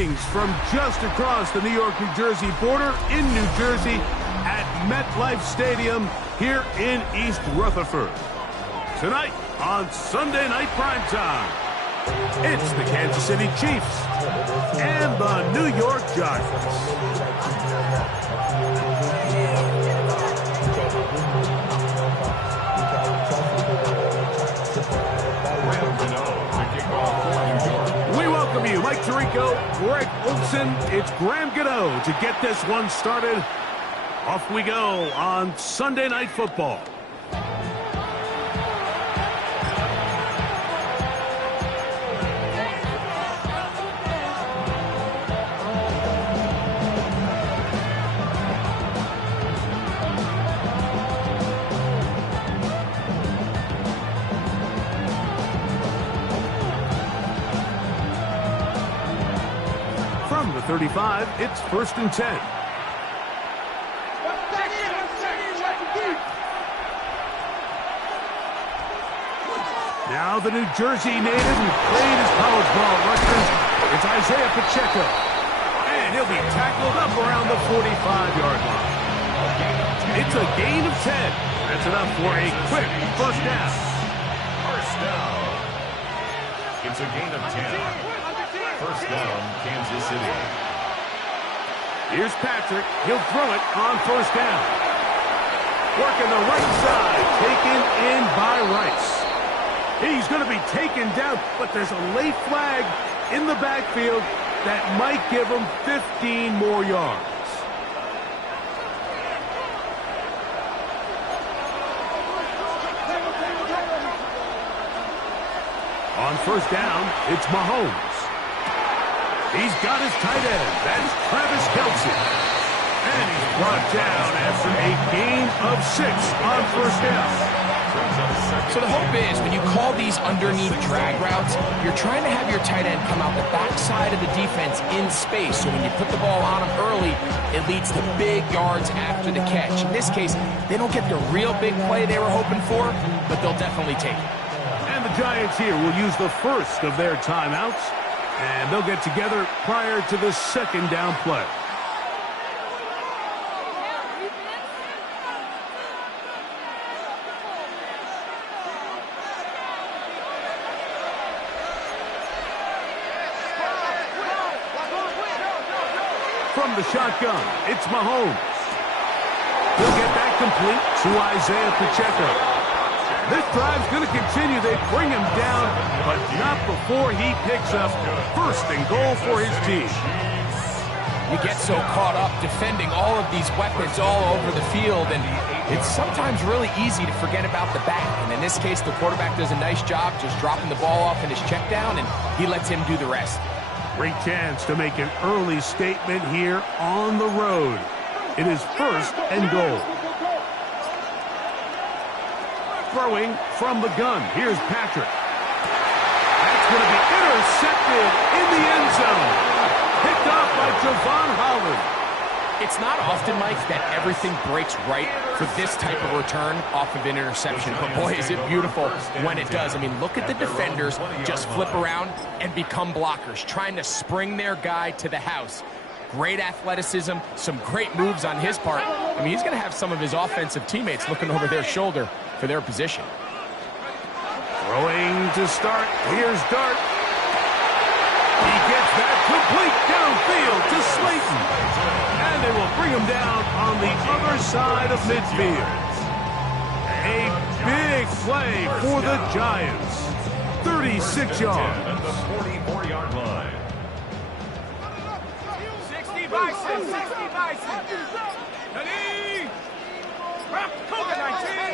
Greetings from just across the New York-New Jersey border in New Jersey at MetLife Stadium here in East Rutherford. Tonight on Sunday Night Primetime, it's the Kansas City Chiefs and the New York Giants. We welcome you, Mike Tirico, Greg Olson. It's Graham Gano to get this one started. Off we go on Sunday Night Football. From the 35, it's 1st and 10. Now the New Jersey native who played his college ball at Rutgers, it's Isaiah Pacheco. And he'll be tackled up around the 45-yard line. It's a gain of 10. That's enough for a quick first down. First down. It's a gain of 10. First down, Kansas City. Here's Patrick. He'll throw it on first down. Working the right side. Taken in by Rice. He's going to be taken down, but there's a late flag in the backfield that might give him 15 more yards. On first down, it's Mahomes. He's got his tight end. That's Travis Kelce. And he's brought down after a gain of 6 on first down. So the hope is when you call these underneath drag routes, you're trying to have your tight end come out the backside of the defense in space. So when you put the ball on him early, it leads to big yards after the catch. In this case, they don't get the real big play they were hoping for, but they'll definitely take it. And the Giants here will use the first of their timeouts. And they'll get together prior to the second down play. From the shotgun, it's Mahomes. He'll get that complete to Isaiah Pacheco. This drive's going to continue. They bring him down, but not before he picks up first and goal for his team. You get so caught up defending all of these weapons all over the field, and it's sometimes really easy to forget about the back. And in this case, the quarterback does a nice job just dropping the ball off in his check down, and he lets him do the rest. Great chance to make an early statement here on the road. It is first and goal. Throwing from the gun. Here's Patrick. That's going to be intercepted in the end zone. Picked off by Javon Holland. It's not often, Mike, that everything breaks right for this type of return off of an interception. But boy, is it beautiful when it does. I mean, look at the defenders just flip around and become blockers, trying to spring their guy to the house. Great athleticism, some great moves on his part. I mean, he's going to have some of his offensive teammates looking over their shoulder for their position. Throwing to start. Here's Dart. He gets that complete downfield to Slayton. And they will bring him down on the other side of midfield. A big play for the Giants. 36 yards. At the 44-yard line. 60 Bison, 60 Bison. Ready? Rock COVID-19.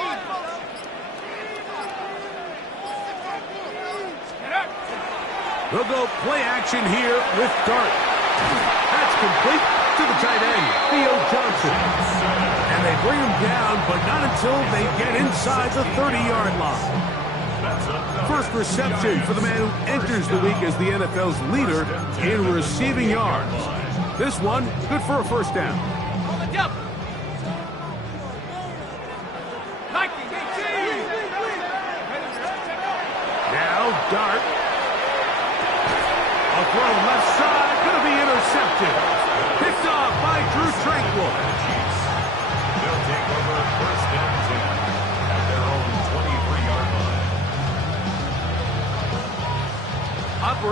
We'll go play action here with Dart. That's complete to the tight end, Theo Johnson. And they bring him down, but not until they get inside the 30-yard line. First reception for the man who enters the week as the NFL's leader in receiving yards. This one, good for a first down. Now Dart. A throw left side, going to be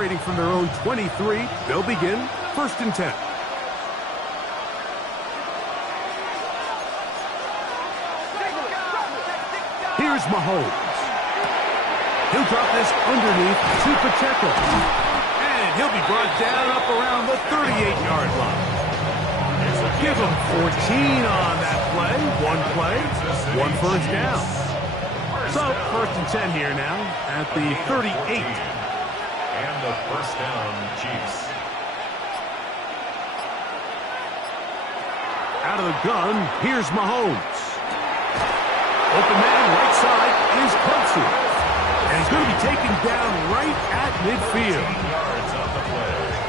operating from their own 23. They'll begin 1st and 10. Here's Mahomes. He'll drop this underneath to Pacheco. And he'll be brought down up around the 38-yard line. Give him 14 on that play. One first down. So, 1st and 10 here now at the 38. And the first down, Chiefs. Out of the gun, here's Mahomes. Open man, right side is Kelsey. And he's going to be taken down right at midfield.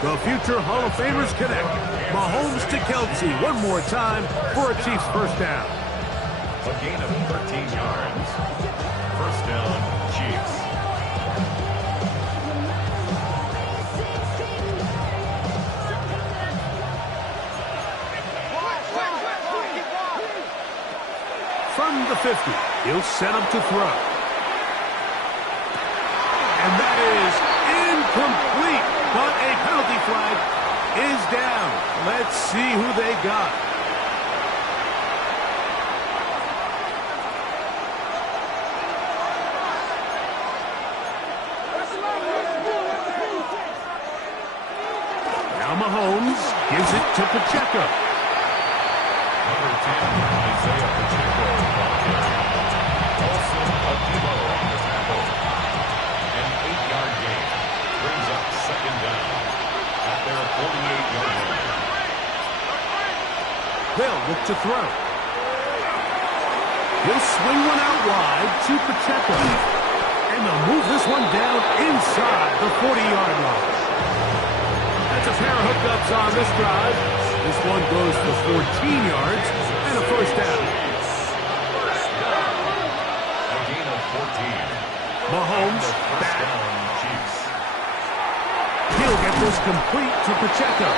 The future Hall of Famers connect. Mahomes to Kelsey one more time for a Chiefs first down. A gain of 13 yards. First down, Chiefs. From the 50, he'll set up to throw. And that is incomplete, but a penalty flag is down. Let's see who they got. Now Mahomes gives it to Pacheco. Number 10, Isaiah Pacheco. Also a Debo on the tackle. An 8-yard gain brings up second down at their 48-yard line. They'll look to throw. He'll swing one out wide to Pacheco. And they'll move this one down inside the 40-yard line. That's a pair of hookups on this drive. This one goes for 14 yards and a first down. A gain of 14. Mahomes back. Chiefs. He'll get this complete to Pacheco.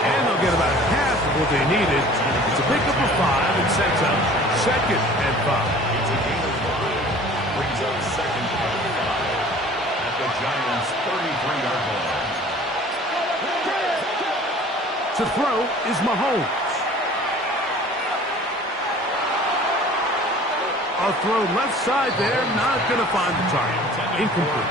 And they'll get about half of what they needed. It's a pickup of 5 and sets up 2nd and 5. It's a gain of 5. Brings up 2nd and 5 at the Giants' 33-yard line. To throw is Mahomes. A throw left side there, not going to find the target. Incomplete.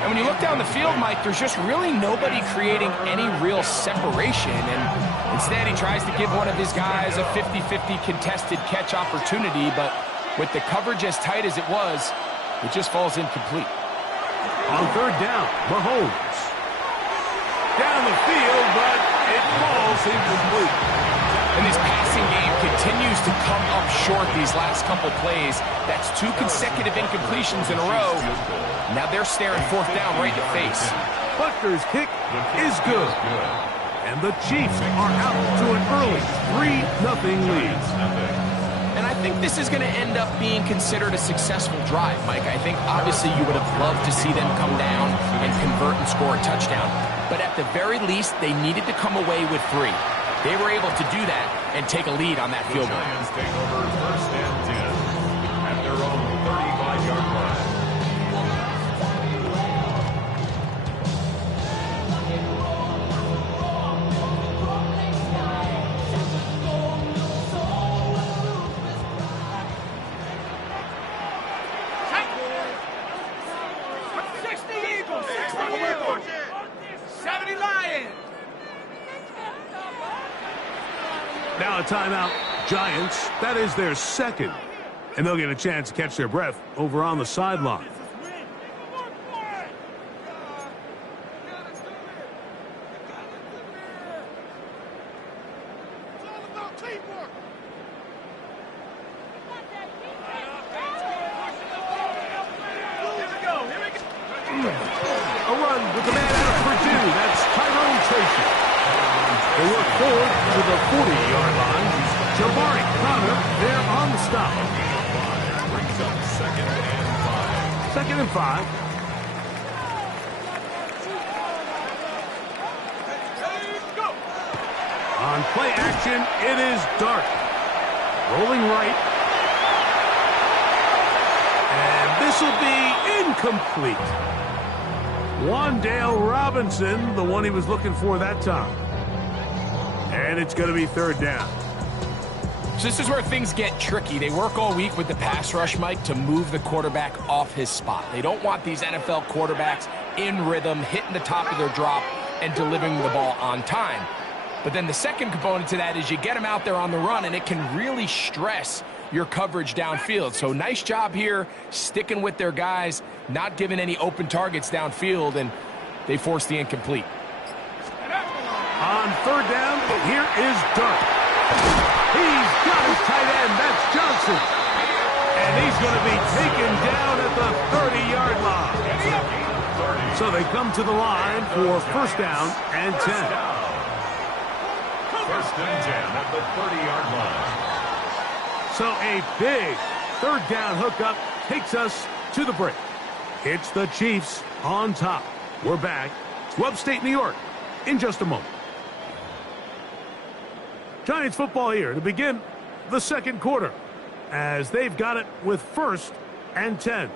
And when you look down the field, Mike, there's just really nobody creating any real separation. And instead, he tries to give one of his guys a 50-50 contested catch opportunity. But with the coverage as tight as it was, it just falls incomplete. On 3rd down, Mahomes. Down the field, but it falls incomplete. And this passing game continues to come up short these last couple plays. That's 2 consecutive incompletions in a row. Now they're staring 4th down right in the face. Butker's kick is good. And the Chiefs are out to an early 3-0 lead. And I think this is going to end up being considered a successful drive, Mike. I think obviously you would have loved to see them come down and convert and score a touchdown. But at the very least, they needed to come away with 3. They were able to do that and take a lead on that field goal. The Giants take over 1st and 10 at their own 35-yard line. Now a timeout. Giants, that is their 2nd. And they'll get a chance to catch their breath over on the sideline. A run with the man out of Purdue. That's Tyrone Tracy. They work forward to the 40-yard line. Jabari Connor there on the stop. Brings up 2nd and 5. 2nd and 5. On play action, it is Dart. Rolling right. And this will be incomplete. Wan'Dale Robinson, the one he was looking for that time. And it's going to be third down. So this is where things get tricky. They work all week with the pass rush, Mike, to move the quarterback off his spot. They don't want these NFL quarterbacks in rhythm, hitting the top of their drop, and delivering the ball on time. But then the second component to that is you get them out there on the run, and it can really stress your coverage downfield. So nice job here, sticking with their guys, not giving any open targets downfield, and they force the incomplete. On third down, here is Dart. He's got his tight end, that's Johnson. And he's going to be taken down at the 30-yard line. So they come to the line for first down and 10. First and 10 at the 30-yard line. So a big third down hookup takes us to the break. It's the Chiefs on top. We're back to upstate New York in just a moment. Giants football here to begin the second quarter as they've got it with first and 10.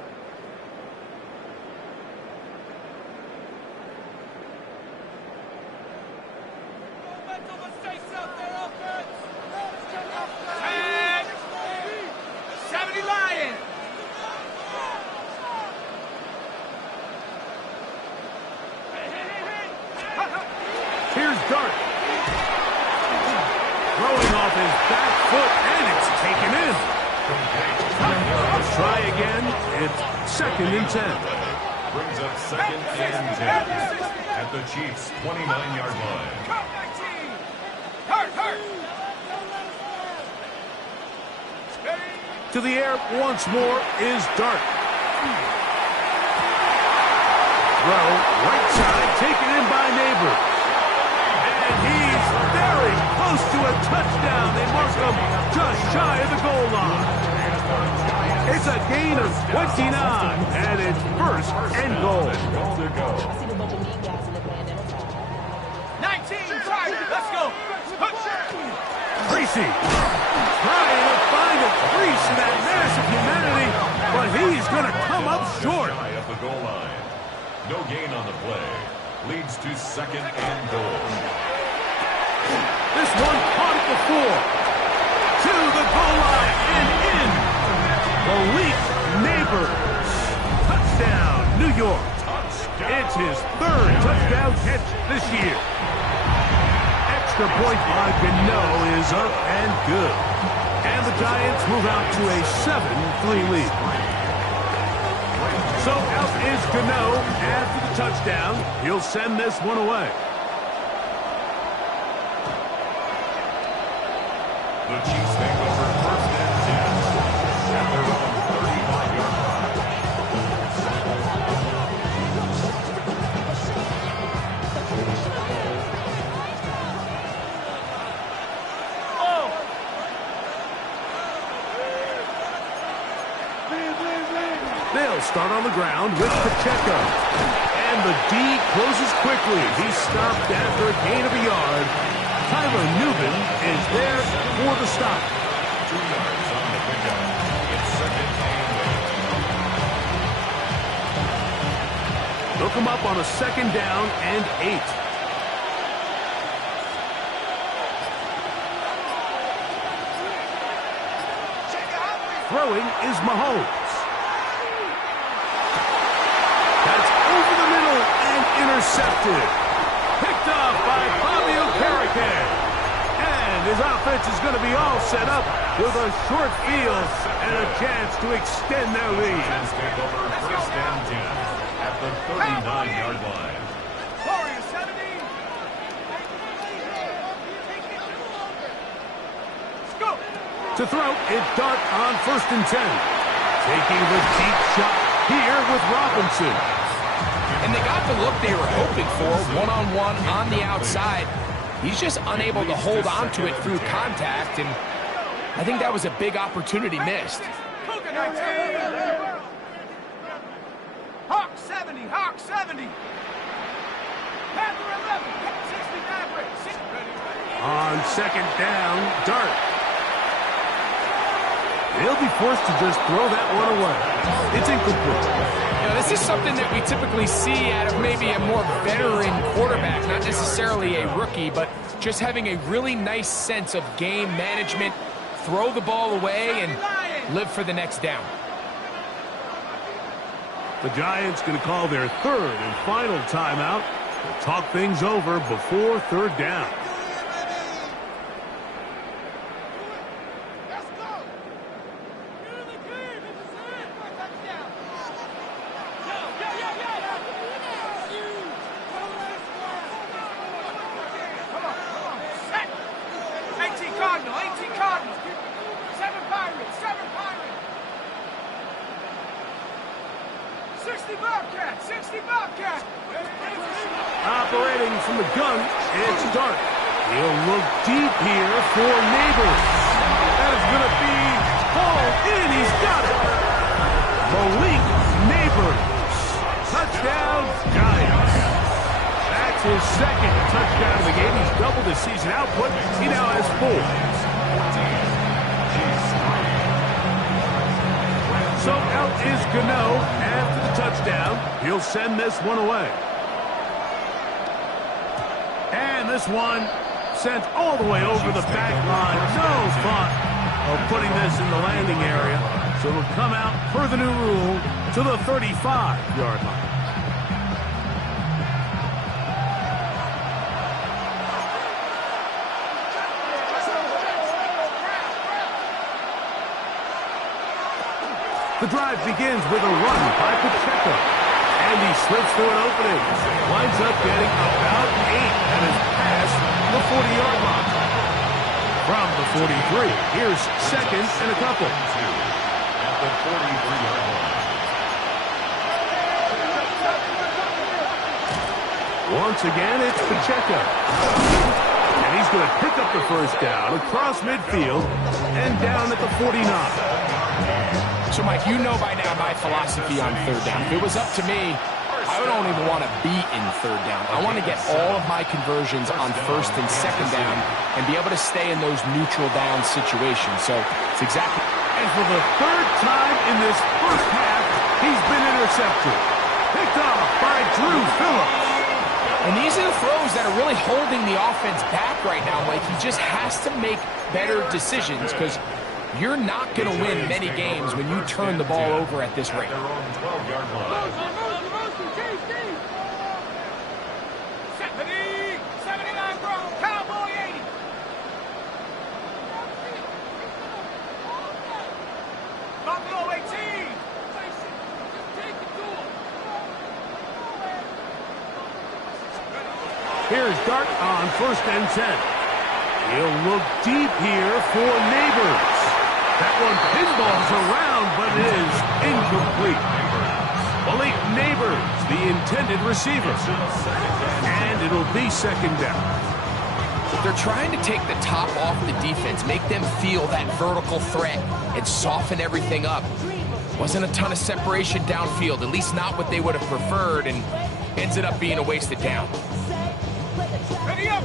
Here's Dart. Throwing off his back foot, and it's taken in. Let's try again. It's second and 10. Brings up second and 10 at the Chiefs' 29-yard line. To the air once more is Dart. Throw, right side, taken in by Neighbors. And he's very close to a touchdown. They mark him just shy of the goal line. It's a gain of 29, and it's first and goal. 19, try it. Let's go. Tracy trying to find a crease in that massive humanity, but he's going to come up short. Shy of the goal line. No gain on the play. Leads to second and goal. This one caught it before. To the goal line and in. Malik Neighbors. Touchdown, New York. It's his third touchdown catch this year. Extra point by Gano is up and good. And the Giants move out to a 7-3 lead. So out is Gano after the touchdown. He'll send this one away. The Chiefs take over first and 10 at their own 35-yard line. They'll start on the ground with Pacheco. And the D closes quickly. He's stopped after a gain of a yard. Tyler Newman is there for the stop. 2 yards on the pickup. It's second and 8. Look him up on a second down and 8. Throwing is Mahomes. That's over the middle and intercepted. Picked off by Fabio Carrican. And his offense is going to be all set up with a short field and a chance to extend their lead. Chiefs take over first and 10 at the 39-yard line. Warriors 70. Go. To throw, it's Dart on first and 10. Taking the deep shot here with Robinson. And they got the look they were hoping for, one-on-one on the outside. He's just unable to hold on to it through contact, and I think that was a big opportunity missed. Hawk 70, Hawk 70. Panther 11, 69 break. On second down, Dart. He'll be forced to just throw that one away. It's incomplete. Now, this is something that we typically see out of maybe a more veteran quarterback, not necessarily a rookie, but just having a really nice sense of game management, throw the ball away, and live for the next down. The Giants going to call their third and final timeout to talk things over before third down. Operating from the gun, it's Dart. He'll look deep here for Neighbors. That is going to be hauled in. He's got it. Malik Neighbors. Touchdown, Giants. That's his second touchdown of the game. He's doubled his season output. He now has 4. So out is Gano after the touchdown. He'll send this one away. And this one sent all the way over the back line. No thought of putting this in the landing area. So it'll come out per the new rule to the 35-yard line. The drive begins with a run by Pacheco. And he slips through an opening. Winds up getting about 8 and is past the 40-yard line. From the 43, here's second and a couple. At the 43-yard line. Once again, it's Pacheco. And he's going to pick up the first down across midfield and down at the 49. So, Mike, you know by now my philosophy on third down. If it was up to me, I don't even want to be in third down. I want to get all of my conversions on first and second down and be able to stay in those neutral down situations. So it's exactly. And for the third time in this first half, he's been intercepted. Picked off by Drew Phillips. And these are the throws that are really holding the offense back right now, Mike. He just has to make better decisions because you're not going to win many games when you turn the ball over at this rate. 12-yard line. 79 grown, Cowboy 80. Buffalo 18. Here's Dart on first and 10. He'll look deep here for Neighbors. That one pinballs around, but it is incomplete. Malik Neighbors, the intended receiver. And it'll be second down. They're trying to take the top off the defense, make them feel that vertical threat, and soften everything up. Wasn't a ton of separation downfield, at least not what they would have preferred, and ended up being a wasted down. Ready up.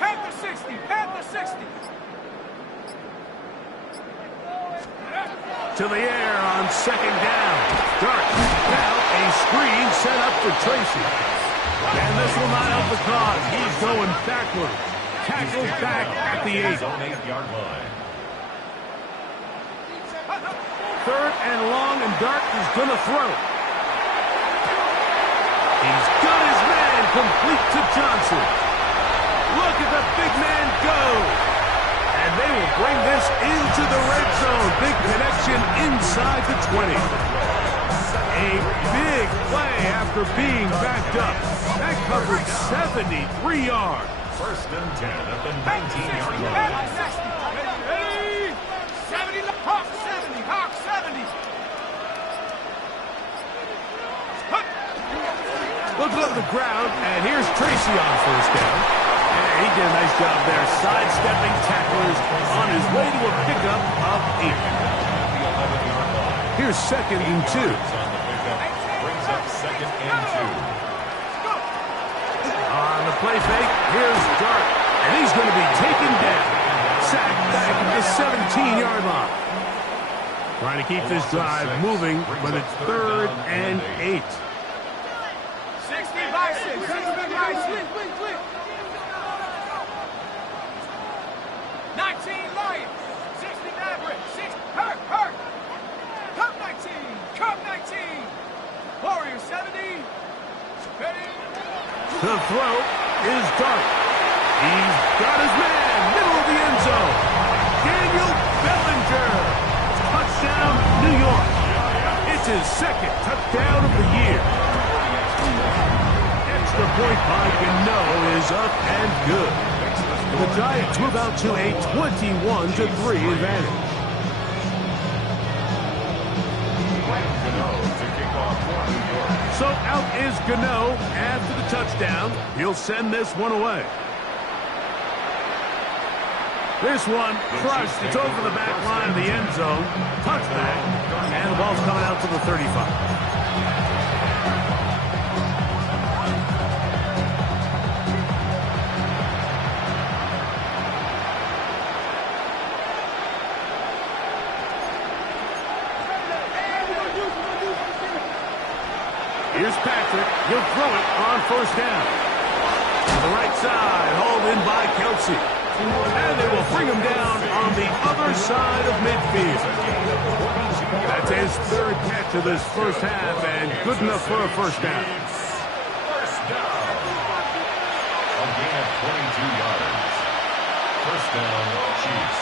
Panther 60, Panther 60. To the air on second down. Dart. Now a screen set up for Tracy. And this will not help the cause. He's going backward. Tackled back at the 8. On 8-yard line. Third and long, and Dart is going to throw. He's got his man complete to Johnson. Look at the big man go. And they will bring this into the red zone. Big connection inside the 20. A big play after being backed up. That covered 73 yards. First and 10 at the 19-yard line. 70, Hawk 70, Hawk 70. Looks up the ground, and here's Tracy on first down. And he did a nice job there, sidestepping tacklers on his way to a pickup of 8. Here's second and 2. Brings up second and 2. On the play fake, here's Dart. And he's going to be taken down. Sacked back at the 17-yard line. Trying to keep this drive moving, but it's 3rd and 8. 60 by 6. 60 by 6. 19 Lions. 60 Mavericks. 60 Hurt. Come 19. Come 19. Warrior 70. Ready. The throw is Dart. He's got his man, middle of the end zone. Daniel Bellinger. Touchdown, New York. It's his 2nd touchdown of the year. Extra point by Gano is up and good. And the Giants move out to a 21-3 advantage. So out is Gano after the touchdown. He'll send this one away. This one crushed. It's over the back line of the end zone. Touchback. And the ball's coming out to the 35. Here's Patrick. He'll throw it on 1st down. To the right side, hauled in by Kelsey. And they will bring him down on the other side of midfield. That's his 3rd catch of this first half, and good enough for a 1st down. First down. A gain of 22 yards. First down, Chiefs.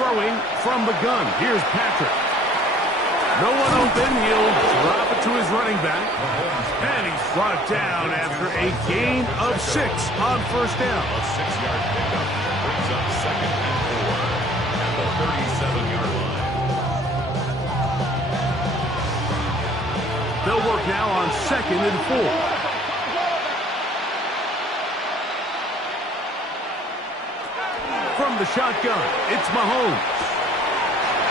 Throwing from the gun. Here's Patrick. No one open. He'll drop it to his running back. And he's brought down after a gain of 6 on 1st down. A 6-yard pickup brings up 2nd and 4 at the 37-yard line. They'll work now on 2nd and 4. From the shotgun, it's Mahomes.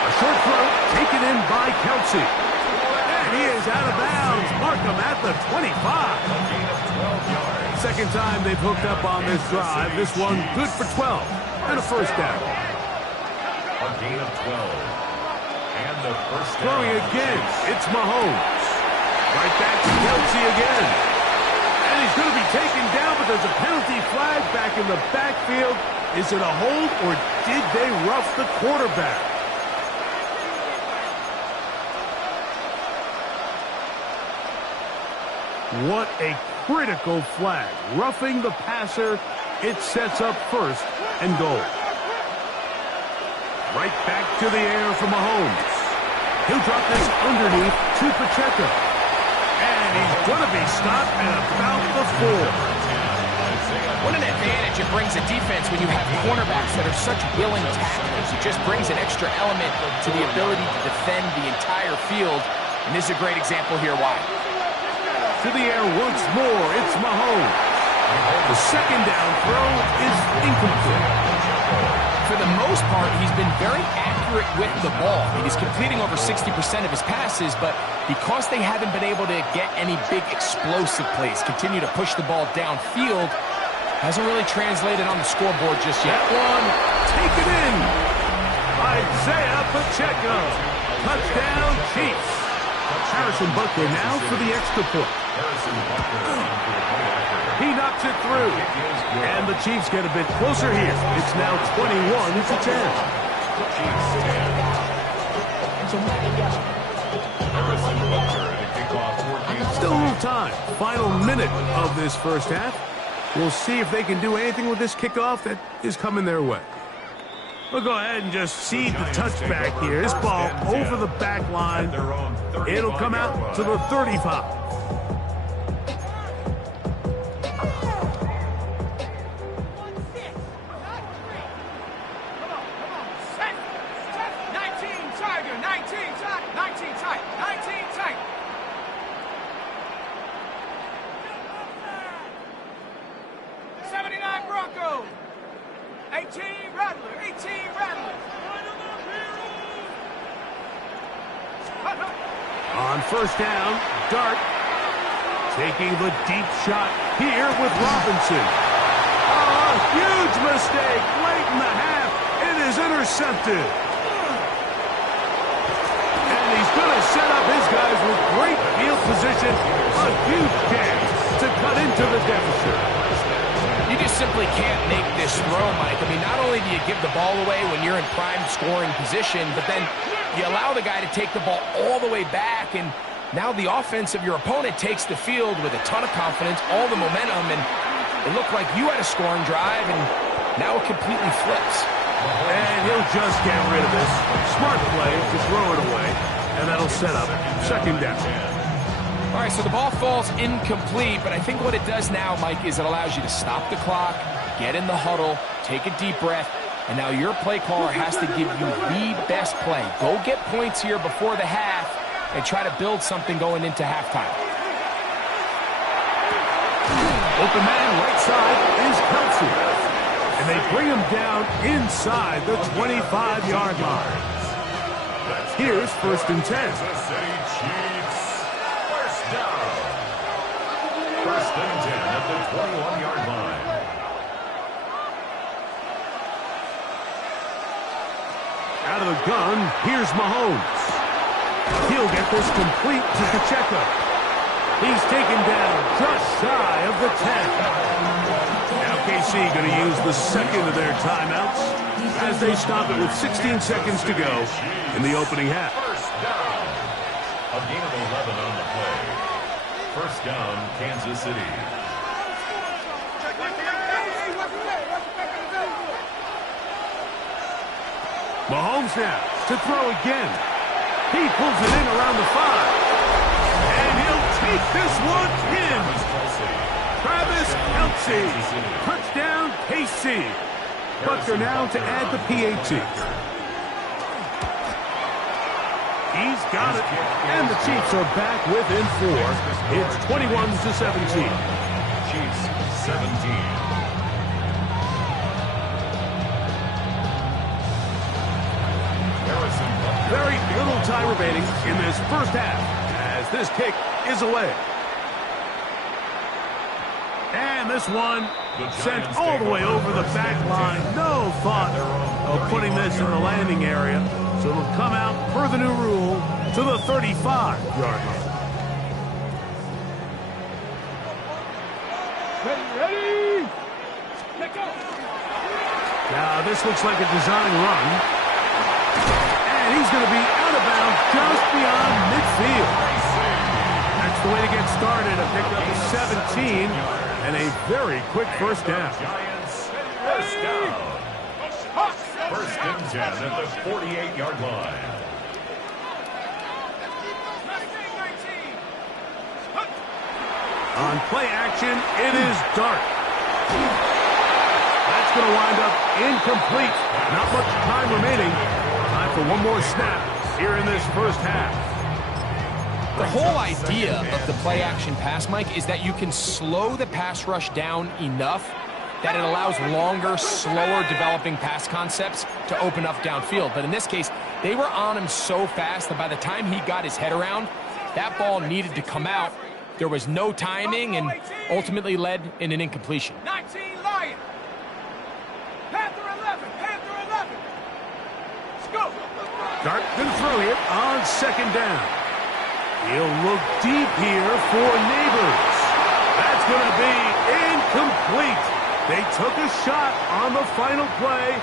A short throw taken in by Kelsey. And he is out of bounds. Mark him at the 25. A gain of 12 yards. 2nd time they've hooked up on this drive. This one good for 12 and a 1st down. A gain of 12. And the 1st down. Throwing again, it's Mahomes. Right back to Kelsey again. And he's going to be taken down, but there's a penalty flag back in the backfield. Is it a hold, or did they rough the quarterback? What a critical flag. Roughing the passer. It sets up 1st and goal. Right back to the air for Mahomes. He'll drop this underneath to Pacheco. And he's going to be stopped at about the 4. What an advantage it brings a defense when you have cornerbacks that are such willing tacklers. It just brings an extra element to the ability to defend the entire field. And this is a great example here why. To the air once more, it's Mahomes. The 2nd down throw is incomplete. For the most part, he's been very accurate with the ball. I mean, he's completing over 60% of his passes, but because they haven't been able to get any big explosive plays, continue to push the ball downfield, hasn't really translated on the scoreboard just yet. That one, take it in. Isaiah Pacheco. Touchdown, Chiefs. Harrison Butker now for the extra point. He knocks it through. And the Chiefs get a bit closer here. It's now 21-10. Still a little time. Final minute of this first half. We'll see if they can do anything with this kickoff that is coming their way. We'll go ahead and just seed the touchback here. This ball over the back line. It'll come out to the 35. first down. Dart taking the deep shot here with Robinson. Oh, a huge mistake late in the half. It is intercepted. And he's going to set up his guys with great field position. A huge chance to cut into the deficit. You just simply can't make this throw, Mike. I mean, not only do you give the ball away when you're in prime scoring position, but then you allow the guy to take the ball all the way back, and now the offense of your opponent takes the field with a ton of confidence, all the momentum, and it looked like you had a scoring drive, and now it completely flips. And he'll just get rid of this. Smart play to throw it away, and that'll set up second down. All right, so the ball falls incomplete, but I think what it does now, Mike, is it allows you to stop the clock, get in the huddle, take a deep breath, and now your play caller has to give you the best play. Go get points here before the half and try to build something going into halftime. Open man right side is Kelsey. And they bring him down inside the 25-yard line. Here's 1st and 10. First and 10 at the 21-yard line. Out of the gun, here's Mahomes. He'll get this complete to Pacheco. He's taken down just shy of the 10. Now KC going to use the second of their timeouts as they stop it with 16 seconds to go in the opening half. First down. A gain of 11 on the play. First down, Kansas City. Mahomes now to throw again. He pulls it in around the 5. And he'll take this one in. Travis Kelce. Touchdown, KC. Butker now to add the PAT. He's got it. And the Chiefs are back within 4. It's 21-17. Chiefs 17. Very little time remaining in this first half as this kick is away. And this one sent all the way over the back line. No thought of putting this in the landing area. So it'll come out per the new rule to the 35-yard line. Ready? Now this looks like a design run. And he's going to be out of bounds just beyond midfield. That's the way to get started. A pickup of 17 and a very quick first down. Giants, first down. First and 10 at the 48-yard line. On play action, it is Dart. That's going to wind up incomplete. Not much time remaining. Time for one more snap here in this first half. The whole idea of the play-action pass, Mike, is that you can slow the pass rush down enough that it allows longer, slower developing pass concepts to open up downfield. But in this case, they were on him so fast that by the time he got his head around, that ball needed to come out. There was no timing and ultimately led in an incompletion. 19 Lion. Panther 11. Panther 11. Let's go. Dart going to throw it on second down. He'll look deep here for Neighbors. That's going to be incomplete. They took a shot on the final play.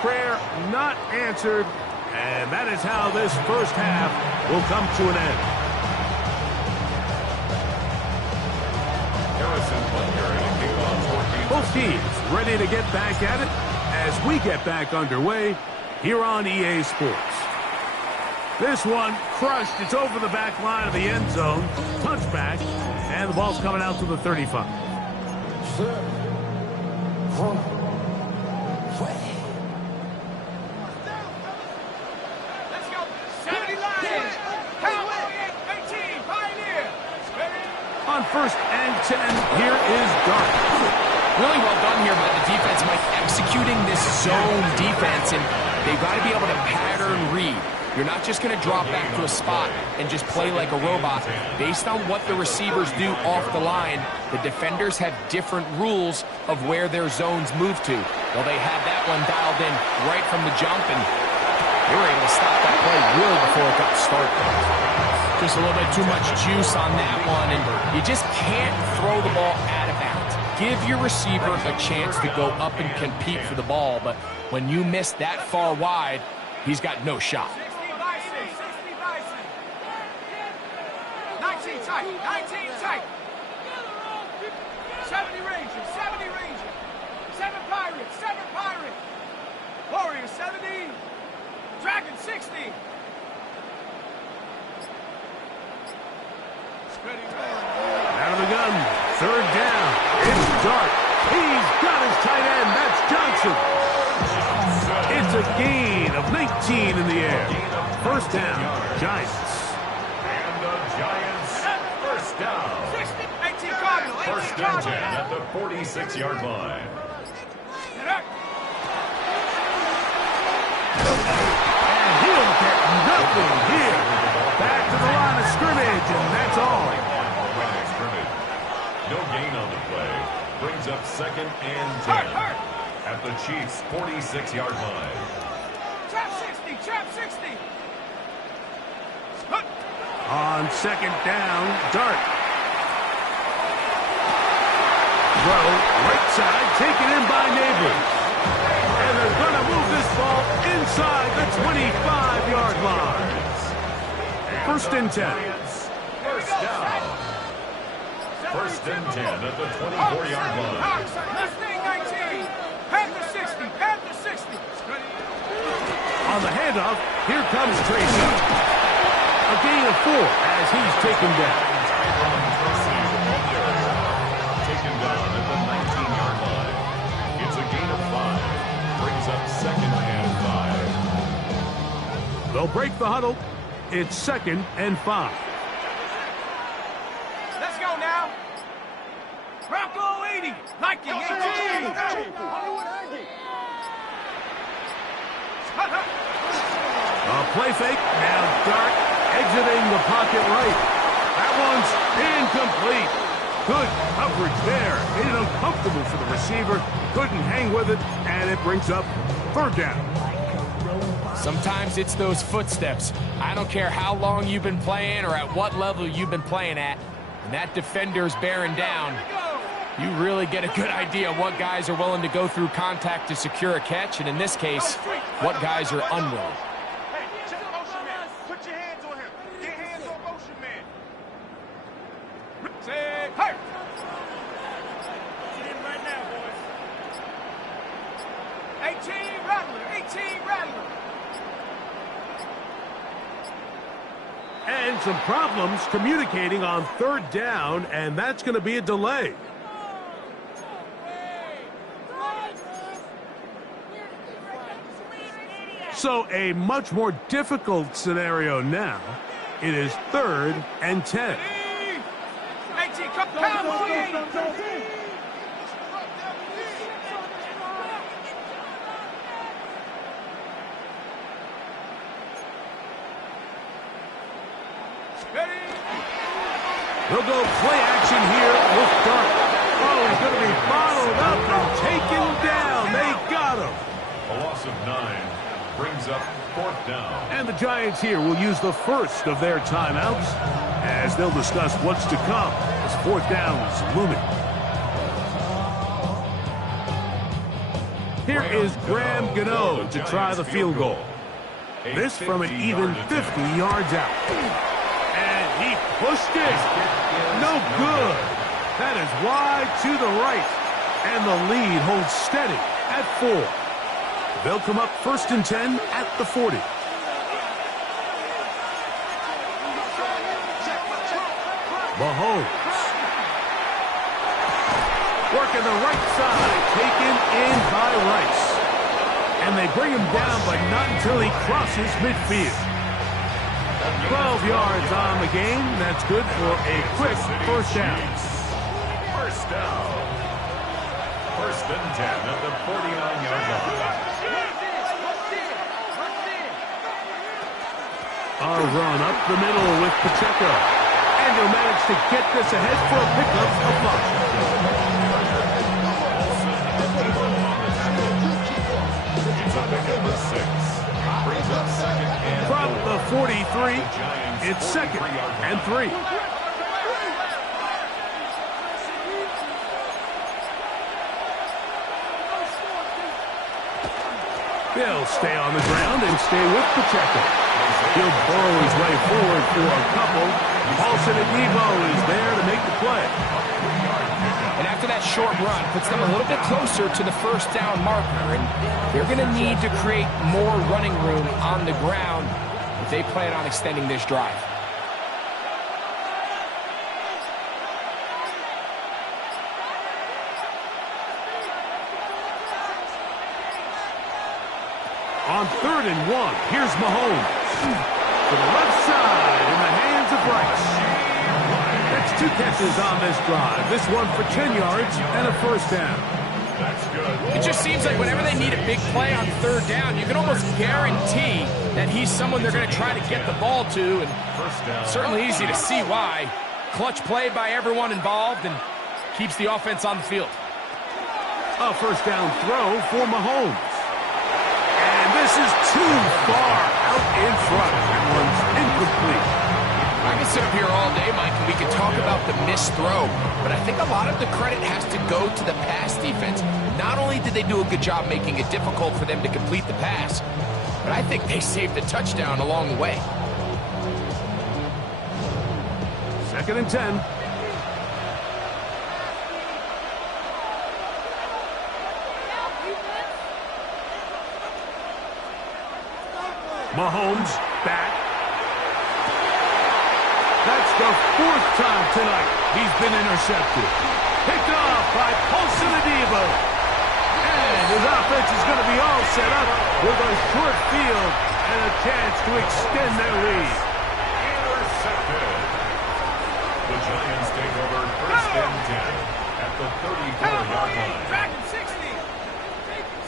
Prayer not answered. And that is how this first half will come to an end. Both teams ready to get back at it as we get back underway here on EA Sports. This one crushed. It's over the back line of the end zone. Touchback. And the ball's coming out to the 35. Let's go. 70 Lions. Cowboy 18. Pioneer. On first and 10, here is Dart. Really well done here by the defense, Mike, executing this zone defense, and they've got to be able to pattern read. You're not just going to drop back to a spot and just play like a robot. Based on what the receivers do off the line, the defenders have different rules of where their zones move to. Well, they had that one dialed in right from the jump, and they were able to stop that play really before it got started. Just a little bit too much juice on that one, and you just can't throw the ball out of bounds. Give your receiver a chance to go up and compete for the ball, but when you miss that far wide, he's got no shot. 19 tight, 19 tight. 70 Ranger, 70 Ranger. 7 Pirates, 7 Pirates. Warrior 70. Dragon 60. Out of the gun, third down. It's Dart. He's got his tight end. That's Johnson. It's a gain of 19 in the air. First down, Giants. And the Giants, first down. 18 Cardinal, 18 First and 10 Cardinal. at the 46-yard line. And he'll get nothing here. Back to the line of scrimmage, and that's all. No gain on the play. Brings up second and 10 at the Chiefs' 46-yard line. Trap 60, trap 60. On second down, Dart. Throw, right side, taken in by Neighbors. And they're going to move this ball inside the 25-yard line. First and 10. First down. First and 10 at the 24-yard line. Mustang 19. Panther 60, Panther 60. On the handoff, here comes Tracy. A gain of 4 as he's taken down. Taken down at the 19-yard line. It's a gain of 5. Brings up second and 5. They'll break the huddle. It's second and 5. Let's go now. Bronco 80. Nike 18. A play fake. Now Dart exiting the pocket right. That one's incomplete. Good coverage there. Made it uncomfortable for the receiver. Couldn't hang with it, and it brings up third down. Sometimes it's those footsteps. I don't care how long you've been playing or at what level you've been playing at. When that defender's bearing down, you really get a good idea of what guys are willing to go through contact to secure a catch, and in this case, what guys are unwilling. Hey, check motion man. Put your hands on him. Get hands on motion man. Say, hey. Get in right now, boys. 18 Rattler, 18 Rattler. And some problems communicating on third down, and that's going to be a delay. So a much more difficult scenario now. It is third and 10. 18, come pound. They'll go play action here with Dart. Oh, he's going to be bottled up and taken down. They got him. A loss of 9 brings up fourth down. And the Giants here will use the first of their timeouts as they'll discuss what's to come as fourth down is looming. Here is Graham Gano to try the field goal. This from an even 50 yards out. And he pushed it. No good. That is wide to the right. And the lead holds steady at 4. They'll come up first and 10 at the 40. Mahomes. Working the right side. Taken in by Rice. And they bring him down, but not until he crosses midfield. 12 yards on the game. That's good for a quick first down. First down. First and 10 at the 49-yard line. A run up the middle with Pacheco. And he'll manage to get this ahead for a pickup of 5. It's a pickup of 6. Brings up second and From 4. the 43, it's second and 3. He'll stay on the ground and stay with Pacheco. He'll burrow his way forward for a couple. Paulson and Debo is there to make the play. And after that short run, puts them a little bit closer to the first down marker. And they're going to need to create more running room on the ground if they plan on extending this drive. On 3rd and 1, here's Mahomes. To the left side in the hands of Bryce. That's 2 catches on this drive. This one for 10 yards and a first down. That's good. It just seems like whenever they need a big play on 3rd down, you can almost guarantee that he's someone they're going to try to get the ball to. And First down. certainly easy to see why. Clutch play by everyone involved and keeps the offense on the field. A first down throw for Mahomes. And this is too far out in front. That one's incomplete. I can sit up here all day, Mike, and we can talk about the missed throw, but I think a lot of the credit has to go to the pass defense. Not only did they do a good job making it difficult for them to complete the pass, but I think they saved a touchdown along the way. 2nd and 10. Mahomes back. That's the 4th time tonight he's been intercepted. Picked off by Paulson and Debo. And his offense is going to be all set up with a short field and a chance to extend their lead. Intercepted. The Giants take over 1st and 10 at the 34-yard line. Track him 60.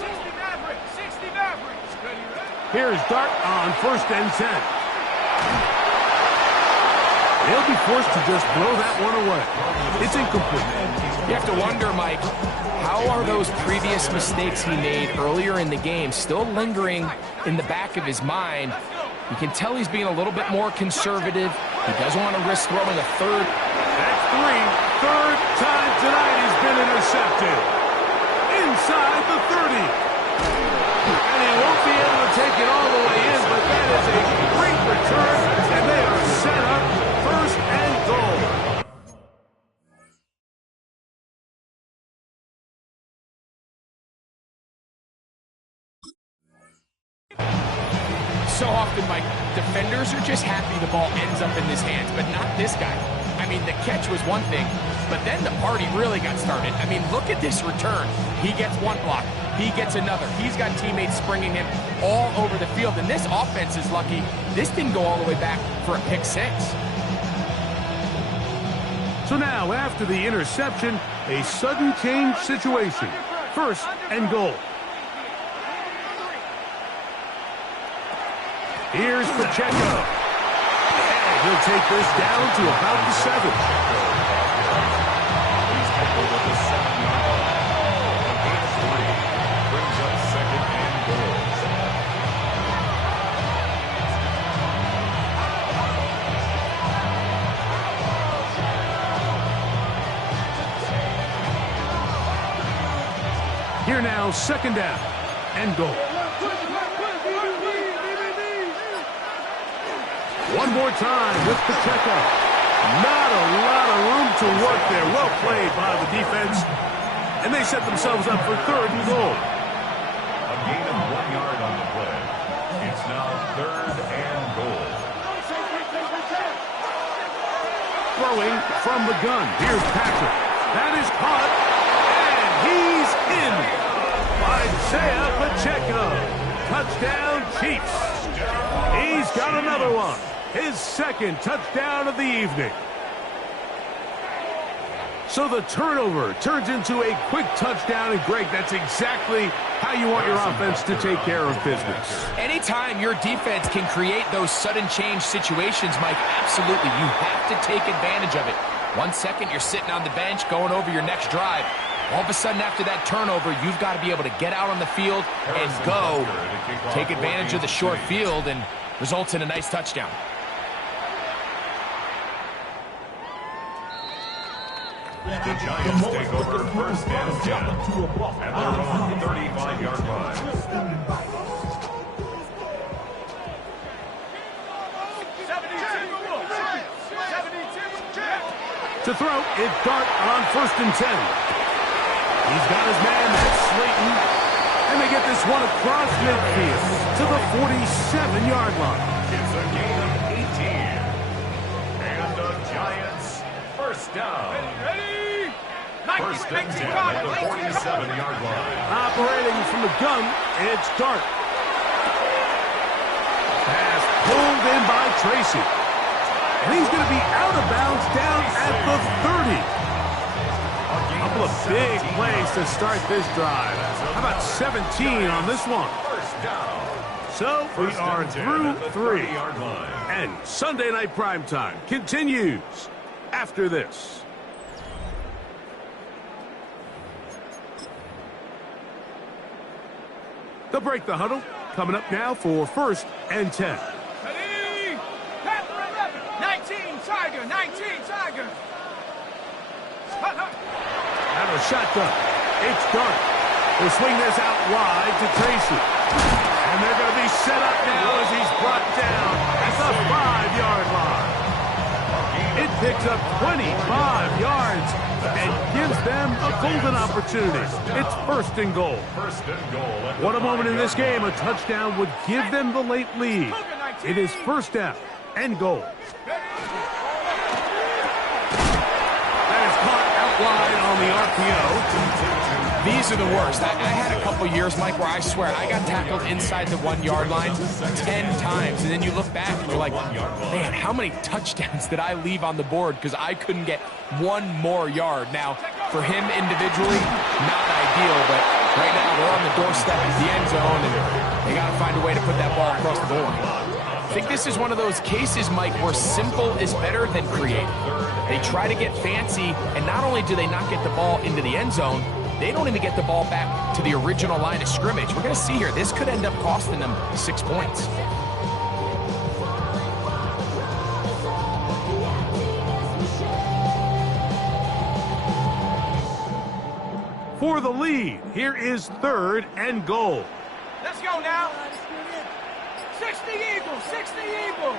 60 Mavericks. 60 Mavericks. Here's Dart on 1st and 10. They'll be forced to just blow that one away. It's incomplete. You have to wonder, Mike, how are those previous mistakes he made earlier in the game still lingering in the back of his mind? You can tell he's being a little bit more conservative. He doesn't want to risk throwing a third. That's 3rd time tonight he's been intercepted. Inside the 30. And he won't be able to take it all the way in, but that is a great return, and they are set up 1st and goal. So often, Mike, defenders are just happy the ball ends up in his hands, but not this guy. I mean, the catch was one thing, but then the party really got started. I mean, look at this return. He gets one block. He gets another. He's got teammates springing him all over the field, and this offense is lucky this didn't go all the way back for a pick 6. So now, after the interception, a sudden change situation. 1st and goal. Here's Pacheco. And he'll take this down to about the 7. He's tackled at the 7-yard line. A gain of 3 brings up 2nd and goal. Here now, 2nd down and goal. One more time with Pacheco. Not a lot of room to work there. Well played by the defense. And they set themselves up for 3rd and goal. A gain of 1 yard on the play. It's now 3rd and goal. Throwing from the gun. Here's Patrick. That is caught. And he's in. Isaiah Pacheco. Touchdown, Chiefs. He's got another one. His 2nd touchdown of the evening. So the turnover turns into a quick touchdown, and Greg, that's exactly how you want your offense to take care of business. Anytime your defense can create those sudden change situations, Mike, absolutely, you have to take advantage of it. 1 second, you're sitting on the bench going over your next drive. All of a sudden, after that turnover, you've got to be able to get out on the field and go, take advantage of the short field, and results in a nice touchdown. The Giants take over first and 10 at their own 35-yard line. To throw, it's Dart on first and 10. He's got his man, that's Slayton. And they get this one across midfield to the 47-yard line. It's a gain of 18. And the Giants first down. Ready? First and 10 at the 47-yard line. Operating from the gun, it's Dart. Pass pulled in by Tracy. And he's going to be out of bounds down at the 30. A couple of big plays to start this drive. How about 17 on this one? First down. So we are through 3. 30-yard line. And Sunday Night Primetime continues after this. They'll break the huddle. Coming up now for first and 10. Ready? Panther 11. 19 Tiger. 19 Tiger. Out of a shotgun. It's Dart. They'll swing this out wide to Tracy. And they're going to be set up now as he's brought down at the 5-yard line. It picks up 25 yards and gives them a golden opportunity. It's first and goal. First and goal. What a moment in this game. A touchdown would give them the late lead. It is first down and goal. That is caught out wide on the RPO. These are the worst. I had a couple years, Mike, where I swear I got tackled inside the 1-yard line 10 times. And then you look back and you're like, man, how many touchdowns did I leave on the board because I couldn't get one more yard? Now, for him individually, not ideal, but right now they're on the doorstep of the end zone, and they got to find a way to put that ball across the goal line. I think this is one of those cases, Mike, where simple is better than creative. They try to get fancy, and not only do they not get the ball into the end zone, they don't even get the ball back to the original line of scrimmage. We're going to see here, this could end up costing them 6 points. For the lead, here is third and goal. Let's go now. 60 Eagles. 60 Eagles.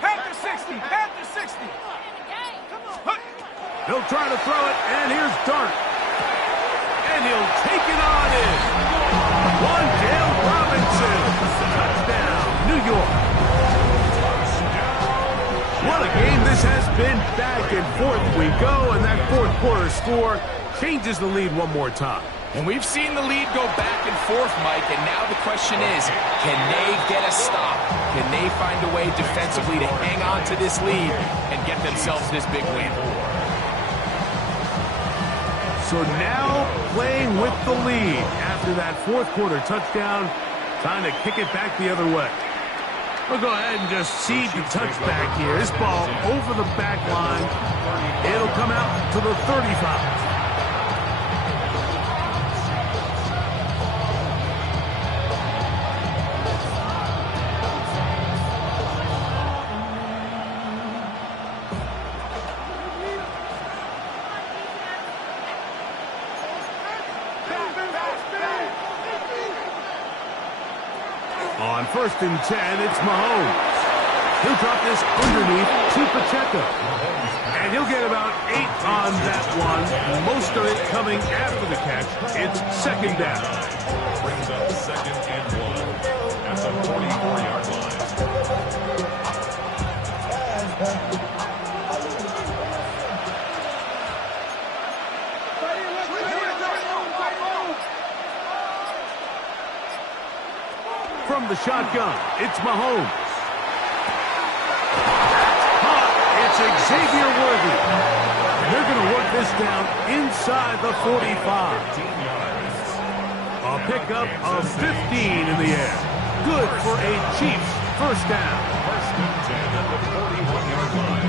Panther 60. Panther 60. He'll try to throw it, and here's Dart. And he'll take it on in. Wandale Robinson. Touchdown, New York. What a game this has been. Back and forth we go, and that fourth quarter score changes the lead one more time. And we've seen the lead go back and forth, Mike, and now the question is, can they get a stop? Can they find a way defensively to hang on to this lead and get themselves this big win? So now playing with the lead after that fourth quarter touchdown, trying to kick it back the other way. We'll go ahead and just seed the touchback here. This ball over the back line. It'll come out to the 35. On first and 10, it's Mahomes. He'll drop this underneath to Pacheco. And he'll get about 8 on that one. Most of it coming after the catch. It's second down. Brings up second and 1 at the 44-yard line. From the shotgun, it's Mahomes. It's Xavier Worthy. They're going to work this down inside the 45. A pickup of 15 in the air. Good for a Chiefs first down. First and 10 at the 41-yard line.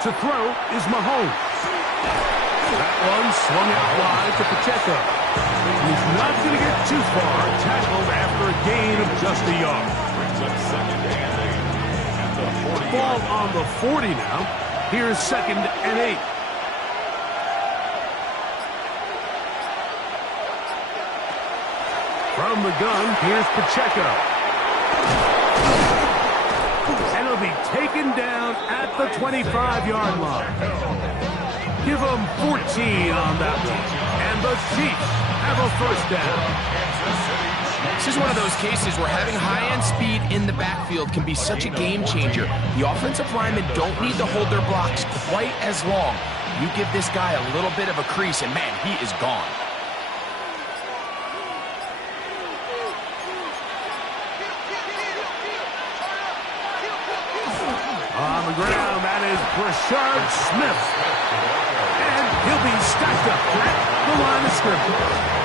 To throw is Mahomes. That one swung out wide to Pacheco. He's not going to get too far, tackled after a gain of just a yard. Brings up second and 8 at the 40. Ball on the 40 now. Here's second and 8. From the gun, here's Pacheco. And he'll be taken down at the 25-yard line. Give them 14 on that one. And the Chiefs have a first down. This is one of those cases where having high-end speed in the backfield can be such a game changer. The offensive linemen don't need to hold their blocks quite as long. You give this guy a little bit of a crease, and man, he is gone. On the ground, that is Brashard Smith. And he'll be stacked up at the line of scrimmage.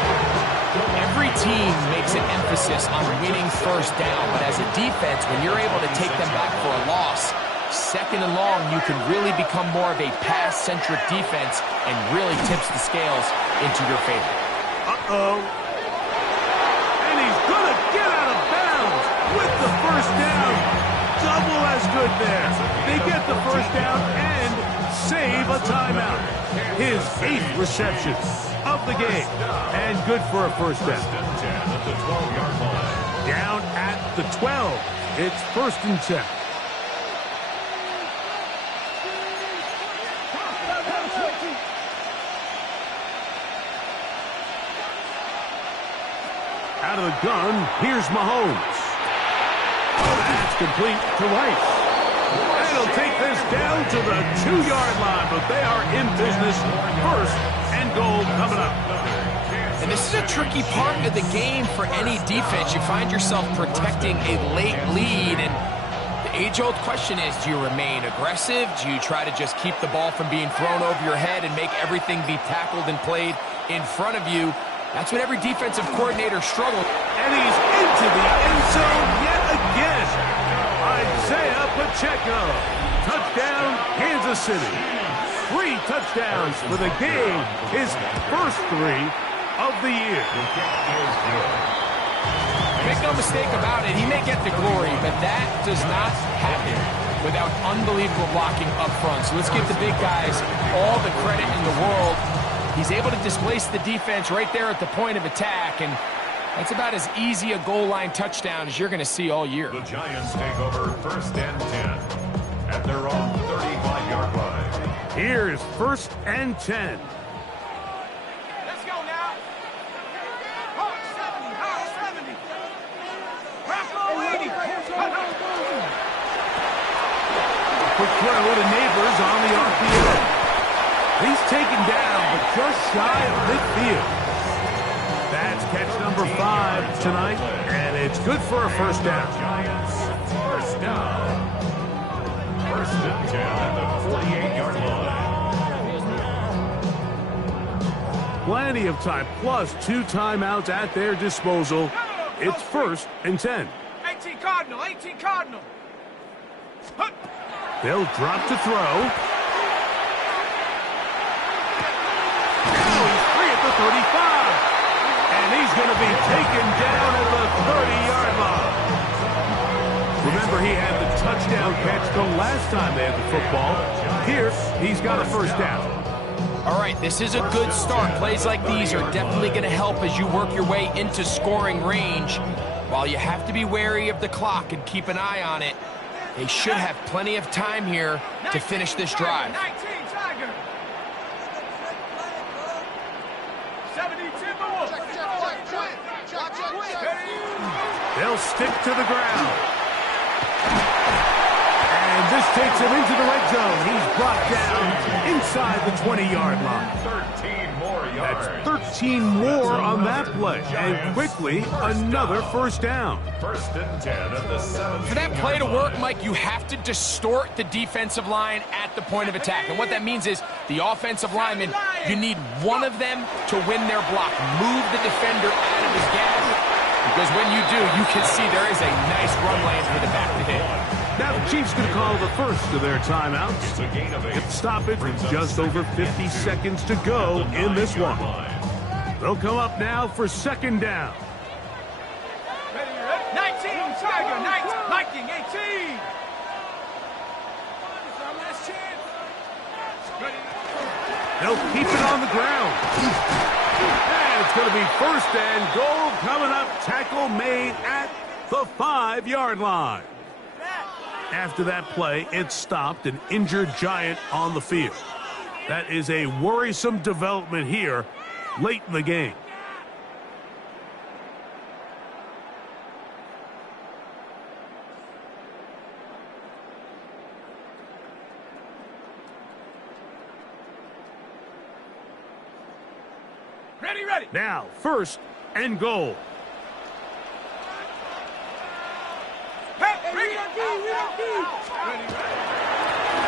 Every team makes an emphasis on winning first down, but as a defense, when you're able to take them back for a loss, second and long, you can really become more of a pass-centric defense and really tips the scales into your favor. Uh-oh. And he's going to get out of bounds with the first down. Double as good there. They get the first down and save a timeout. His 8th reception of the game. And good for a first down. At the 12-yard line. Down at the 12. It's first and 10. Out of the gun, here's Mahomes. That's complete to Rice. And he'll take this down to the 2-yard line, but they are in business. First and goal coming up. And this is a tricky part of the game for any defense. You find yourself protecting a late lead, and the age-old question is, do you remain aggressive? Do you try to just keep the ball from being thrown over your head and make everything be tackled and played in front of you? That's what every defensive coordinator struggles. And he's into the end zone yet again. Isaiah Pacheco. Touchdown, Kansas City. 3 touchdowns for the game. His first 3 of the year. Make no mistake about it, he may get the glory, but that does not happen without unbelievable blocking up front. So let's give the big guys all the credit in the world. He's able to displace the defense right there at the point of attack, and that's about as easy a goal line touchdown as you're going to see all year. The Giants take over first and 10 at their own 35-yard line. Here's first and 10. Let's go now. Hawk 70, Hawk 70. Rocco 80. Quick throw to Neighbors on the RPO. He's taken down, but just shy of midfield. That's catch number 5 tonight, and it's good for a first down. Giants first down. First and 10 at the 48-yard line. Plenty of time, plus 2 timeouts at their disposal. It's first and 10. 18 Cardinal, 18 Cardinal. They'll drop to throw. Now he's free at the 35. And he's going to be taken down at the 30-yard line. Remember, he had the touchdown catch the last time they had the football. Here, he's got a first down. All right, this is a good start. Plays like these are definitely going to help as you work your way into scoring range. While you have to be wary of the clock and keep an eye on it, they should have plenty of time here to finish this drive. 19 Tiger. 70 Timberwolves. They'll stick to the ground. And this takes him into the red zone. He's brought down inside the 20-yard line. 13 more yards. That's 13 more on that play. And quickly, another first down. First and 10 at the 7. For that play to work, Mike, you have to distort the defensive line at the point of attack. And what that means is the offensive lineman, you need one of them to win their block. Move the defender out of his gap. Because when you do, you can see there is a nice run lane for the back to hit. Now the Chiefs going to call the first of their timeouts. It's a gain of 8. Get the stoppage with just over 50 seconds to go in this one. They'll come up now for second down. 19, Tiger, 19, Viking, 18. Last chance. They'll keep it on the ground. And it's going to be first and goal coming up. Tackle made at the 5-yard line. After that play, it stopped an injured Giant on the field. That is a worrisome development here late in the game. Ready. Now, first and goal. Bring it.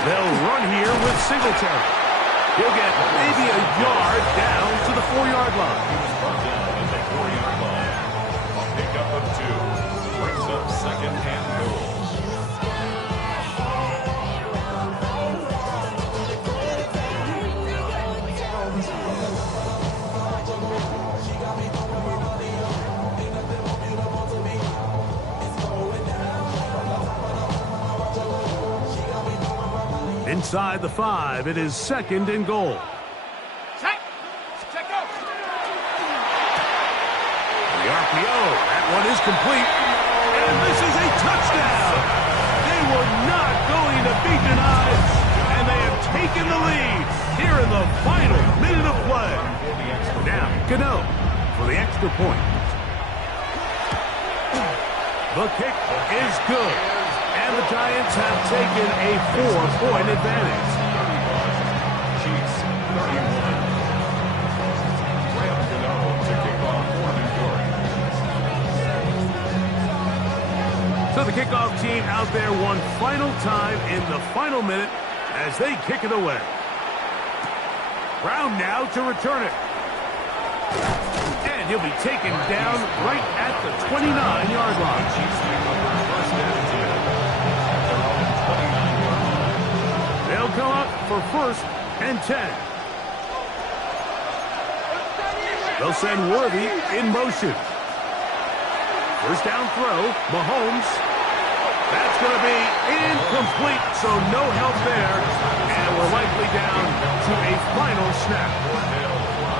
They'll run here with Singletary. He'll get maybe a yard down to the 4-yard line. Brought down at the 4-yard line. A pickup of 2. Brings up second and goal. Inside the 5, it is second and goal. Check go. The RPO, that one is complete. And this is a touchdown. They were not going to be denied. And they have taken the lead here in the final minute of play. Now, Gano for the extra point. The kick is good. And the Giants have taken a 4-point advantage. Chiefs 31. Graham Gano to kick off for New York. So the kickoff team out there one final time in the final minute as they kick it away. Brown now to return it. And he'll be taken down right at the 29-yard line. Chiefs pick up their first and 10. They'll come up for first and 10. They'll send Worthy in motion. First down throw, Mahomes. That's going to be incomplete, so no help there. And we're likely down to a final snap.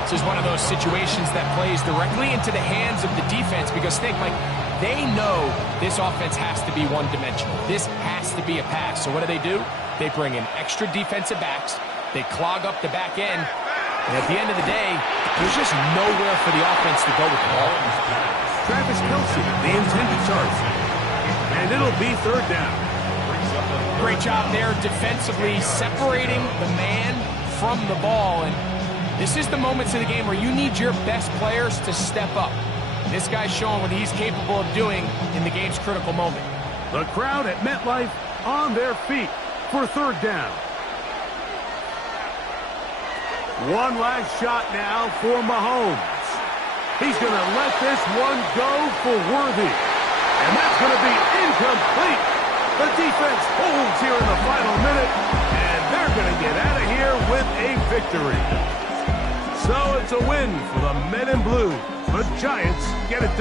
This is one of those situations that plays directly into the hands of the defense because think, Mike, they know this offense has to be one-dimensional. This has to be a pass. So what do? They bring in extra defensive backs. They clog up the back end. And at the end of the day, there's just nowhere for the offense to go with the ball. Travis Kelce, the intended target. And it'll be third down. Great job there defensively, separating the man from the ball. And this is the moments of the game where you need your best players to step up. And this guy's showing what he's capable of doing in the game's critical moment. The crowd at MetLife on their feet for third down. One last shot now for Mahomes. He's going to let this one go for Worthy. And that's going to be incomplete. The defense holds here in the final minute, and they're going to get out of here with a victory. So it's a win for the Men in Blue. The Giants get it done.